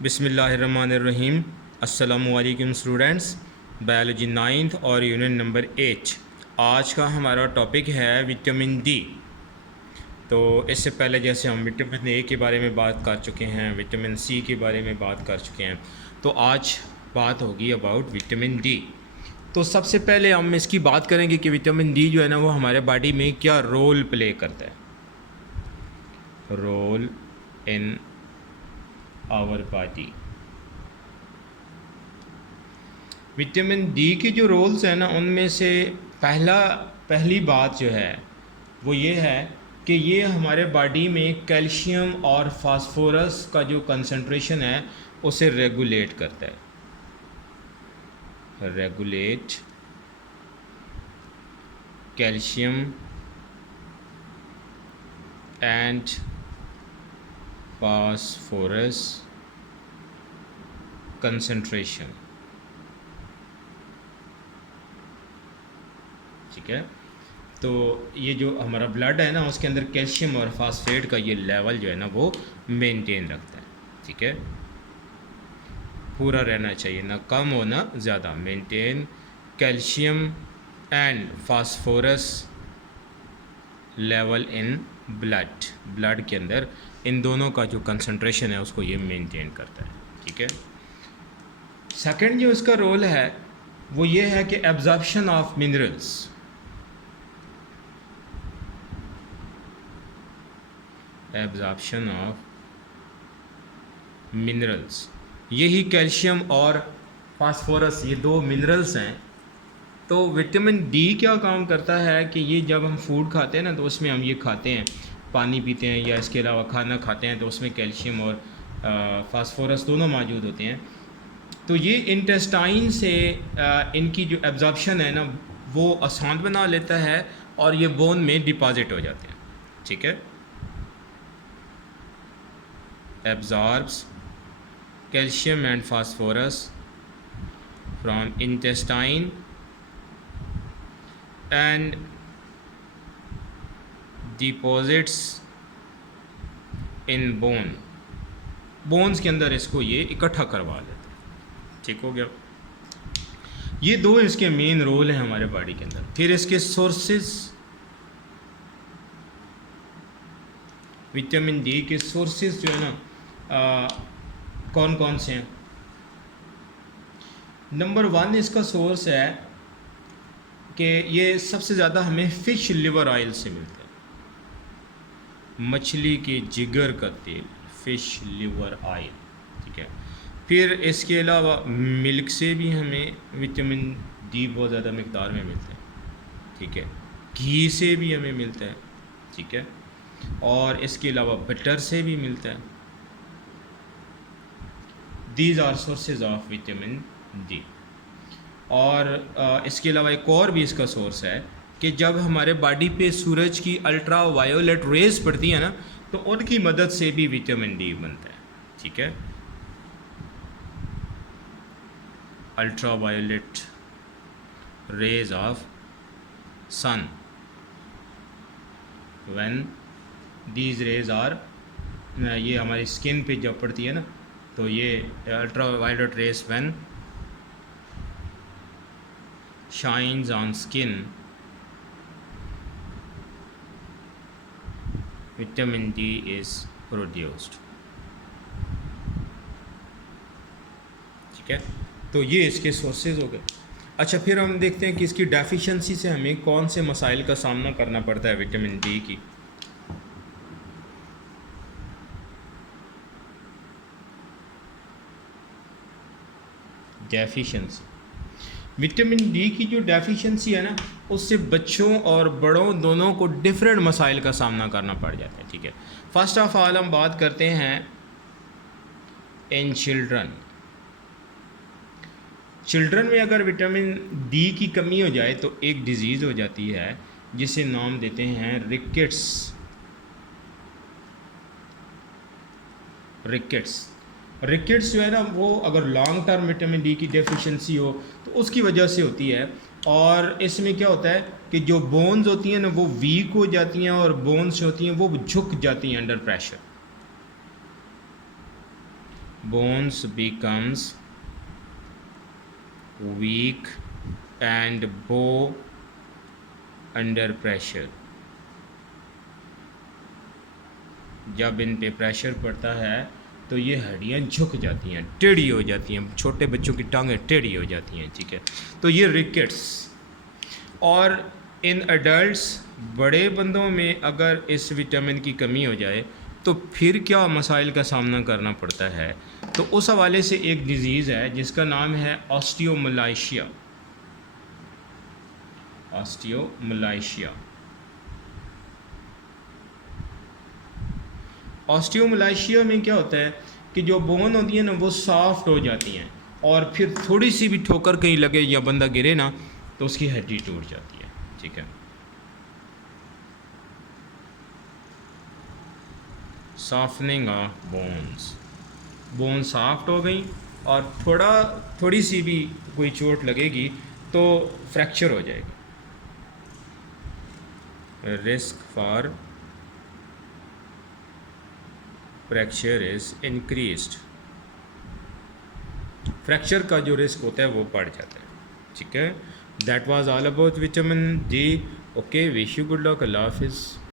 बिस्मिल्लाहिर्रहमानिर्रहीम। अस्सलामुअलैकुम students, biology 9th और यूनिट नंबर 8। आज का हमारा टॉपिक है विटामिन डी। तो इससे पहले जैसे हम विटामिन ए के बारे में बात कर चुके हैं, विटामिन सी के बारे में बात कर चुके हैं, तो आज बात होगी अबाउट विटामिन डी। तो सबसे पहले हम इसकी बात करेंगे कि विटामिन डी जो है ना वो हमारे बॉडी में क्या रोल प्ले करता है। Role in our body. Vitamin D के जो रोल्स हैं ना उनमें से पहली बात जो है वो ये है कि ये हमारे बॉडी में कैल्शियम और फास्फोरस का जो कंसंट्रेशन है उसे रेगुलेट करता है। Regulate calcium and phosphorus concentration. ठीक है, तो ये जो हमारा ब्लड है ना उसके अंदर कैल्शियम और फास्फेट का ये लेवल जो है ना वो मेंटेन रखता है। ठीक है, पूरा रहना चाहिए, ना कम हो ना ज़्यादा। Maintain calcium and phosphorus level in blood के अंदर इन दोनों का जो कंसंट्रेशन है उसको ये मेंटेन करता है। ठीक है, सेकंड जो इसका रोल है वो ये है कि absorption of minerals. Absorption of minerals, यही कैल्शियम और फास्फोरस ये दो मिनरल्स हैं। तो विटामिन डी क्या काम करता है कि ये जब हम फूड खाते हैं ना तो उसमें हम ये खाते हैं, पानी पीते हैं या इसके अलावा खाना खाते हैं, तो उसमें कैल्शियम और फास्फोरस दोनों मौजूद होते हैं। तो ये इंटेस्टाइन से इनकी जो एब्जॉर्प्शन है ना वो आसान बना लेता है और ये बोन में डिपॉजिट हो जाते हैं। ठीक है, absorbs calcium and phosphorus from intestine and deposits in bones के अंदर इसको ये इकट्ठा करवा लेते हैं। ठीक हो गया, ये दो इसके मेन रोल हैं हमारे बॉडी के अंदर। फिर इसके सोर्सेस, विटामिन डी के सोर्सेस जो है ना कौन कौन से हैं। नंबर 1 इसका सोर्स है कि ये सबसे ज़्यादा हमें फ़िश लिवर ऑयल से मिलता है। मछली के जिगर का तेल, फ़िश लिवर ऑयल। ठीक है, फिर इसके अलावा मिल्क से भी हमें विटामिन डी बहुत ज़्यादा मिकदार में मिलता है। ठीक है, घी से भी हमें मिलता है। ठीक है, और इसके अलावा बटर से भी मिलता है। These are sources of vitamin D. और इसके अलावा एक और भी इसका सोर्स है कि जब हमारे बॉडी पे सूरज की अल्ट्रा वायोलेट रेज पड़ती है ना तो उनकी मदद से भी विटामिन डी बनता है। ठीक है, ultra violet rays of sun, when these rays are, ये हमारी स्किन पे जब पड़ती है ना तो ये ultra violet rays when shines on skin, vitamin D is produced। ठीक है, तो ये इसके सोर्सेज हो गए। अच्छा, फिर हम देखते हैं कि इसकी डेफिशिएंसी से हमें कौन से मसाइल का सामना करना पड़ता है विटामिन डी की। डेफिशिएंसी, विटामिन डी की जो डेफिशिएंसी है ना उससे बच्चों और बड़ों दोनों को डिफरेंट मसाइल का सामना करना पड़ जाता है। ठीक है, फर्स्ट ऑफ ऑल हम बात करते हैं इन चिल्ड्रन में अगर विटामिन डी की कमी हो जाए तो एक डिजीज़ हो जाती है जिसे नाम देते हैं रिकेट्स जो है ना वो अगर लॉन्ग टर्म विटामिन डी की डेफिशिएंसी हो तो उसकी वजह से होती है। और इसमें क्या होता है कि जो बोन्स होती हैं ना वो वीक हो जाती हैं और बोन्स होती हैं वो झुक जाती हैं under pressure. bones becomes weak and bow under pressure। जब इन पे प्रेशर पड़ता है तो ये हड्डियाँ झुक जाती हैं, टेढ़ी हो जाती हैं, छोटे बच्चों की टांगें टेढ़ी हो जाती हैं, ठीक है। तो ये रिकेट्स। और इन एडल्ट्स, बड़े बंदों में अगर इस विटामिन की कमी हो जाए तो फिर क्या मसाइल का सामना करना पड़ता है। तो उस हवाले से एक डिज़ीज़ है जिसका नाम है ऑस्टियोमलाइशिया। ऑस्टियोमलाइशिया। ऑस्टियोमलाइशिया में क्या होता है कि जो बोन होती है ना वो सॉफ्ट हो जाती हैं, और फिर थोड़ी सी भी ठोकर कहीं लगे या बंदा गिरे ना तो उसकी हड्डी टूट जाती है, ठीक है। Softening of bones, bone soft हो गई और थोड़ी सी भी कोई चोट लगेगी तो फ्रैक्चर हो जाएगी। Risk for fracture is increased. Fracture का जो रिस्क होता है वो बढ़ जाता है, ठीक है। That was all about vitamin D. Okay, wish you good luck. अल्लाह हाफिज़।